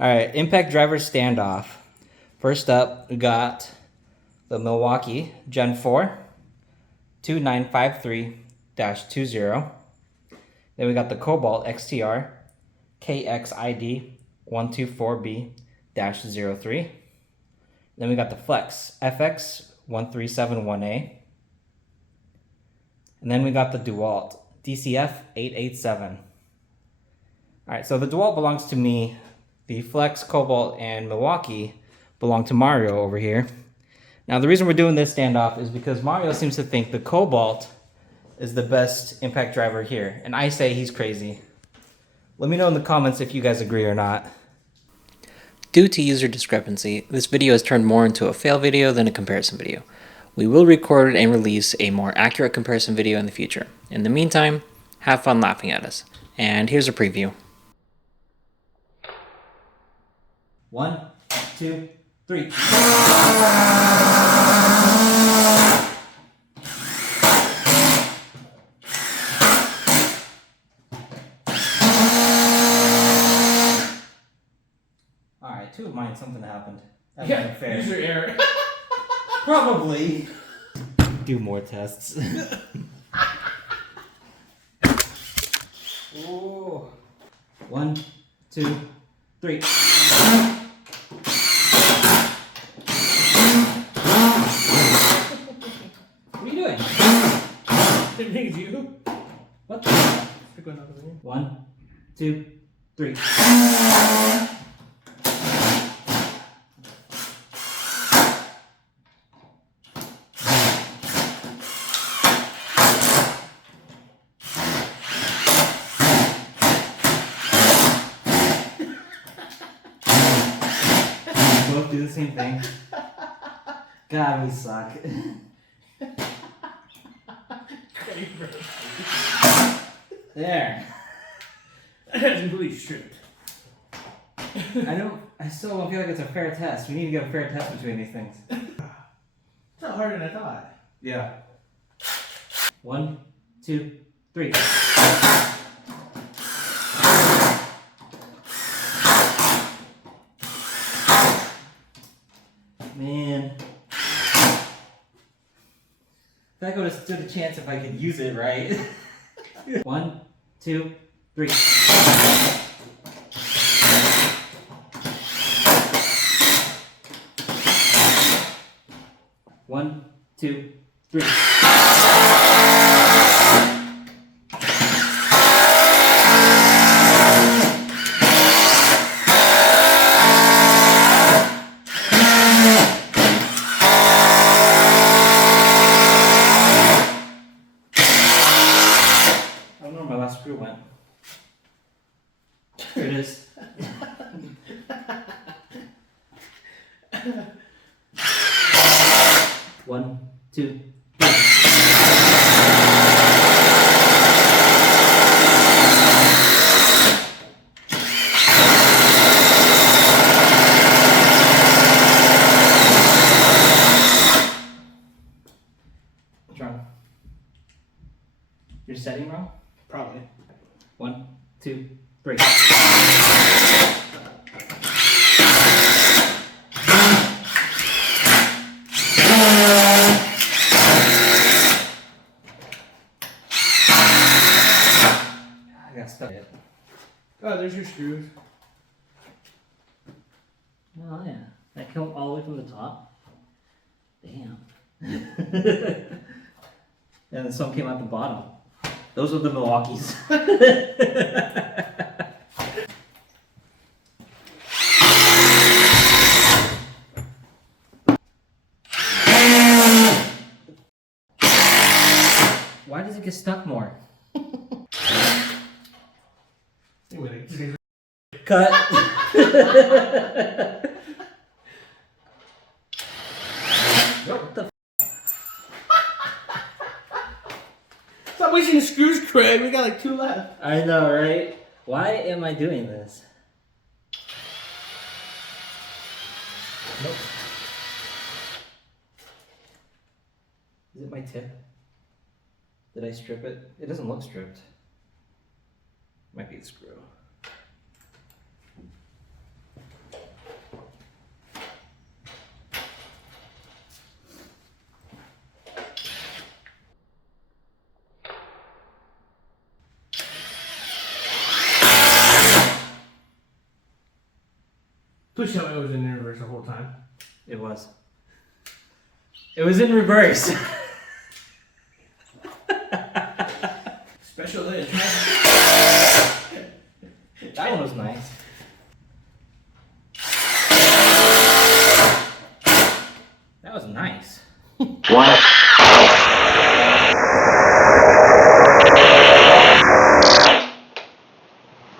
All right, impact driver standoff. First up, we got the Milwaukee Gen4 2953-20. Then we got the Kobalt XTR KXID124B-03. Then we got the Flex FX1371A. And then we got the Dewalt DCF887. All right, so the Dewalt belongs to me. The Flex, Kobalt, and Milwaukee belong to Mario over here. Now, the reason we're doing this standoff is because Mario seems to think the Kobalt is the best impact driver here, and I say he's crazy. Let me know in the comments if you guys agree or not. Due to user discrepancy, this video has turned more into a fail video than a comparison video. We will record and release a more accurate comparison video in the future. In the meantime, have fun laughing at us. And here's a preview. 1, 2, 3. Alright, 2 of mine, something happened. That wasn't fair. User error. Probably. Do more tests. Ooh. 1, 2, 3. What are you doing? It means you. What the? Pick one up over here. 1, 2, 3. Both do the same thing. God, we suck. There. That's completely stripped. I still don't feel like it's a fair test. We need to get a fair test between these things. It's not harder than I thought. Yeah. 1, 2, 3. Man. I feel like I would have stood a chance if I could use it right. 1, 2, 3. One, two, three. I don't know where my last screw went. There it is. One, two, three. What's wrong? You're setting wrong? Probably. 1, 2, 3. I got stuck. Oh, there's your screws. Oh yeah, that came all the way from the top. Damn. And then some came out the bottom. Those were the Milwaukees. Why does it get stuck more? Cut. What the? Stop wasting the screws, Craig. We got like 2 left. I know, right? Why am I doing this? Nope. Is it my tip? Did I strip it? It doesn't look stripped. Might be the screw. Please tell me it was in reverse the whole time. It was. It was in reverse. Special edge. That one was nice. That was nice. One.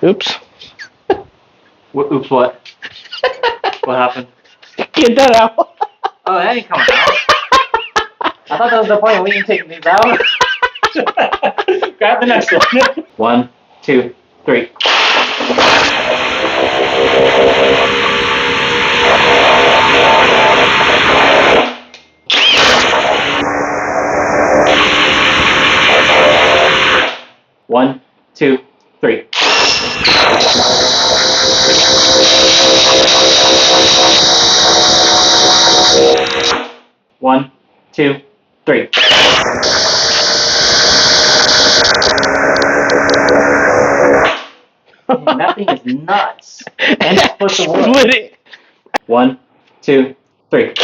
Oops. Oops, what? What happened? Get that out. Oh, that ain't coming out. I thought that was the point when you taking these out. Grab the next one. 1, 2, 3. One, two, three. One, two, three. Man, that thing is nuts. And it's supposed to work. Split it. 1, 2, 3.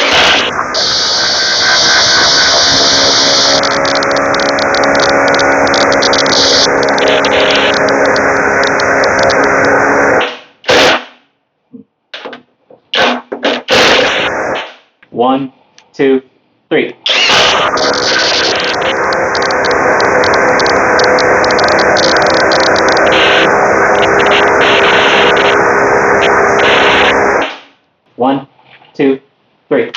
One, two, three. One, two, three.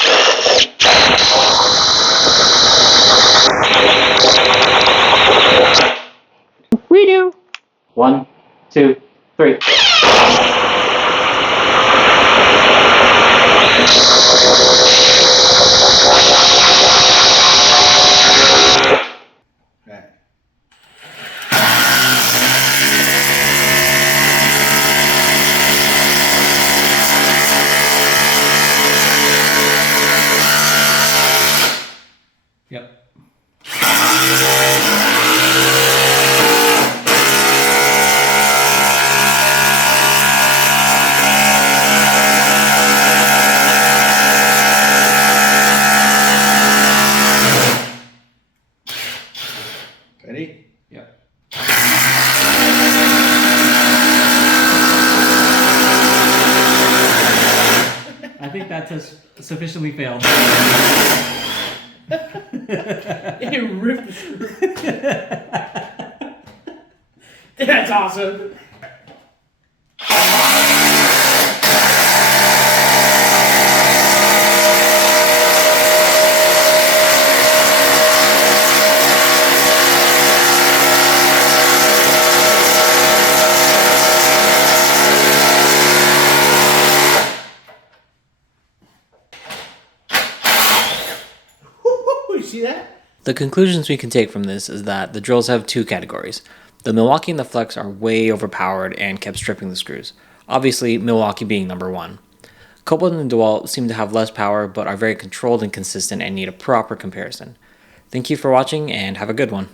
Redo. 1, 2, 3. Right. Yep. Ready? Yep. I think that has sufficiently failed. It ripped the screw. That's awesome. You see that? The conclusions we can take from this is that the drills have two categories. The Milwaukee and the Flex are way overpowered and kept stripping the screws. Obviously, Milwaukee being number one. Kobalt and Dewalt seem to have less power but are very controlled and consistent and need a proper comparison. Thank you for watching and have a good one.